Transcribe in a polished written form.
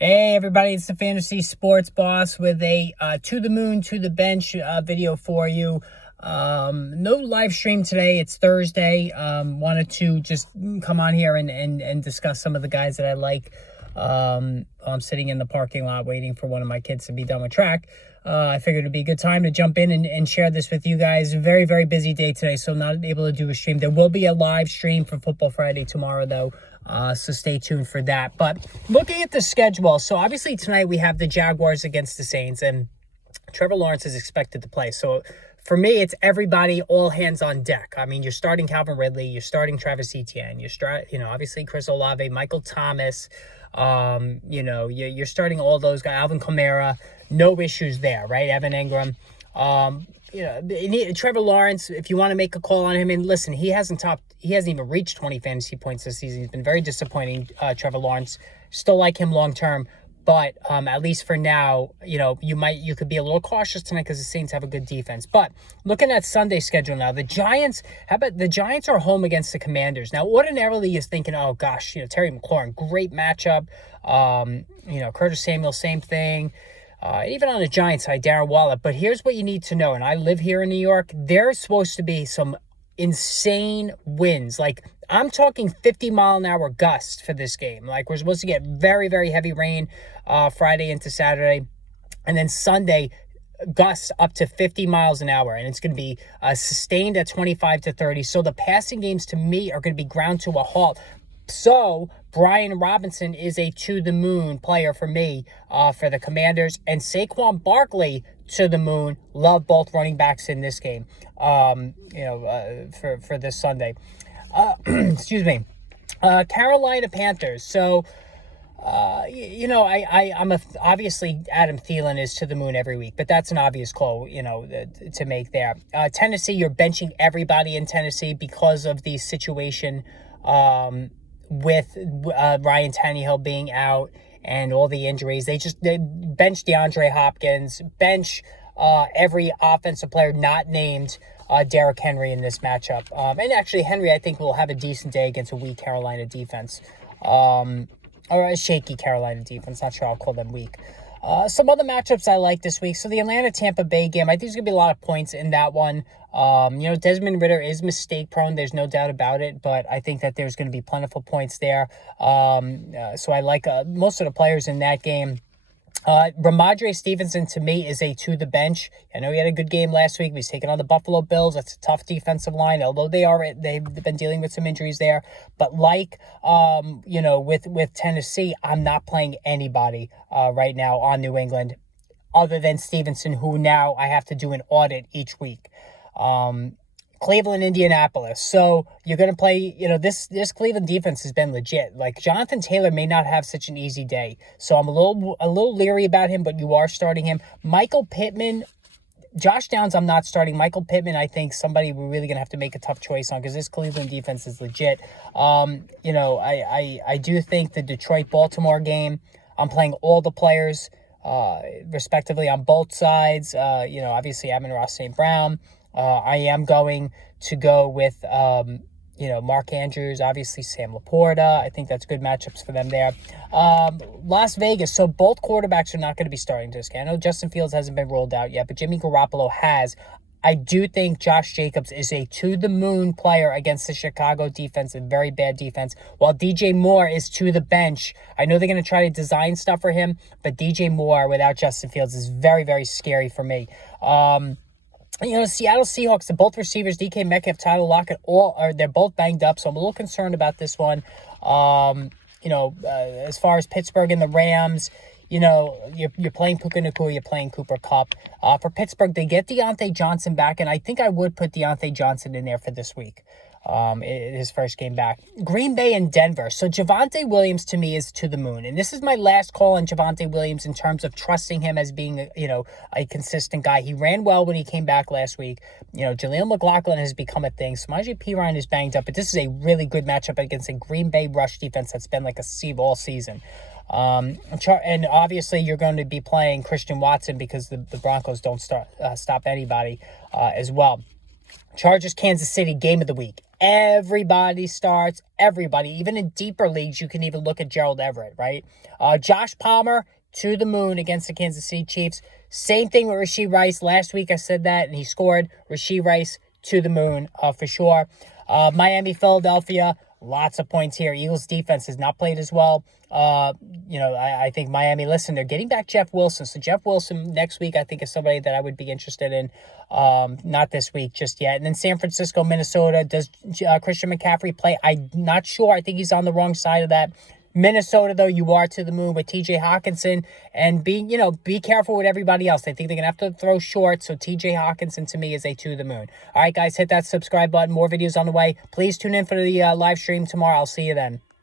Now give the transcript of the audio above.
Hey everybody, it's the Fantasy Sports Boss with a to the moon, to the bench video for you. No live stream today. It's Thursday. Wanted to just come on here and discuss some of the guys that I like. I'm sitting in the parking lot waiting for one of my kids to be done with track. I figured it'd be a good time to jump in and share this with you guys. Very, very busy day today, so not able to do a stream. There will be a live stream for Football Friday tomorrow, though. So stay tuned for that. But looking at the schedule, so obviously tonight we have the Jaguars against the Saints, and Trevor Lawrence is expected to play. So for me, it's everybody, all hands on deck. I mean, you're starting Calvin Ridley, you're starting Travis Etienne, obviously Chris Olave, Michael Thomas. You're starting all those guys. Alvin Kamara, no issues there, right? Evan Engram. Trevor Lawrence, if you want to make a call on him, and listen, he hasn't even reached 20 fantasy points this season. He's been very disappointing, Trevor Lawrence. Still like him long term, but at least for now, you could be a little cautious tonight because the Saints have a good defense. But looking at Sunday's schedule now, the Giants are home against the Commanders. Now, ordinarily you're thinking, oh gosh, Terry McLaurin, great matchup. Curtis Samuel, same thing. Even on the Giants side, Darren Waller. But here's what you need to know, and I live here in New York. There's supposed to be some insane winds. Like, I'm talking 50-mile-an-hour gusts for this game. Like, we're supposed to get very, very heavy rain Friday into Saturday. And then Sunday, gusts up to 50 miles an hour. And it's going to be sustained at 25 to 30. So the passing games, to me, are going to be ground to a halt. So Brian Robinson is a to-the-moon player for me for the Commanders. And Saquon Barkley to the moon. Love both running backs in this game, for this Sunday. Excuse me. Carolina Panthers. So, obviously Adam Thielen is to the moon every week, but that's an obvious call, to make there. Tennessee, you're benching everybody in Tennessee because of the situation, with Ryan Tannehill being out and all the injuries. They bench DeAndre Hopkins, bench every offensive player not named Derrick Henry in this matchup. And actually, Henry, I think, will have a decent day against a weak Carolina defense. Or a shaky Carolina defense. Not sure I'll call them weak. Some other matchups I like this week. So the Atlanta-Tampa Bay game, I think there's going to be a lot of points in that one. Desmond Ridder is mistake-prone. There's no doubt about it. But I think that there's going to be plentiful points there. So I like most of the players in that game. Ramondre Stevenson, to me, is a to the bench. I know he had a good game last week. He's taking on the Buffalo Bills. That's a tough defensive line, although they've been dealing with some injuries there. But with Tennessee, I'm not playing anybody right now on New England other than Stevenson, who now I have to do an audit each week. Cleveland, Indianapolis. So you're going to play, this Cleveland defense has been legit. Like, Jonathan Taylor may not have such an easy day. So I'm a little leery about him, but you are starting him. Michael Pittman, Josh Downs, I'm not starting. Michael Pittman, I think somebody we're really going to have to make a tough choice on because this Cleveland defense is legit. I do think the Detroit-Baltimore game, I'm playing all the players, respectively on both sides. Obviously Amon-Ra St. Brown. I am going to go with, Mark Andrews, obviously Sam Laporta. I think that's good matchups for them there. Las Vegas. So both quarterbacks are not going to be starting this game. I know Justin Fields hasn't been rolled out yet, but Jimmy Garoppolo has. I do think Josh Jacobs is a to-the-moon player against the Chicago defense, a very bad defense, while DJ Moore is to the bench. I know they're going to try to design stuff for him, but DJ Moore without Justin Fields is very, very scary for me. Seattle Seahawks, the both receivers, DK Metcalf, Tyler Lockett, they're both banged up, so I'm a little concerned about this one. As far as Pittsburgh and the Rams, you're playing Puka Nacua, you're playing Cooper Kupp. For Pittsburgh, they get Deontay Johnson back, and I think I would put Deontay Johnson in there for this week. His first game back. Green Bay and Denver. So Javonte Williams to me is to the moon. And this is my last call on Javonte Williams in terms of trusting him as being, a consistent guy. He ran well when he came back last week. Jaleel McLaughlin has become a thing. Samaje Perine is banged up, but this is a really good matchup against a Green Bay rush defense that's been like a sieve all season. And obviously you're going to be playing Christian Watson because the Broncos don't stop anybody as well. Chargers, Kansas City, game of the week. Everybody starts, everybody. Even in deeper leagues, you can even look at Gerald Everett, right? Josh Palmer to the moon against the Kansas City Chiefs. Same thing with Rashee Rice. Last week I said that, and he scored. Rashee Rice to the moon for sure. Miami, Philadelphia, lots of points here. Eagles defense has not played as well. I think Miami, listen, they're getting back Jeff Wilson. So Jeff Wilson next week, I think, is somebody that I would be interested in. Not this week just yet. And then San Francisco, Minnesota. Does Christian McCaffrey play? I'm not sure. I think he's on the wrong side of that. Minnesota, though, you are to the moon with TJ Hawkinson, and be careful with everybody else. I think they're going to have to throw short, so TJ Hawkinson to me is a to the moon. All right, guys, hit that subscribe button. More videos on the way. Please tune in for the live stream tomorrow. I'll see you then.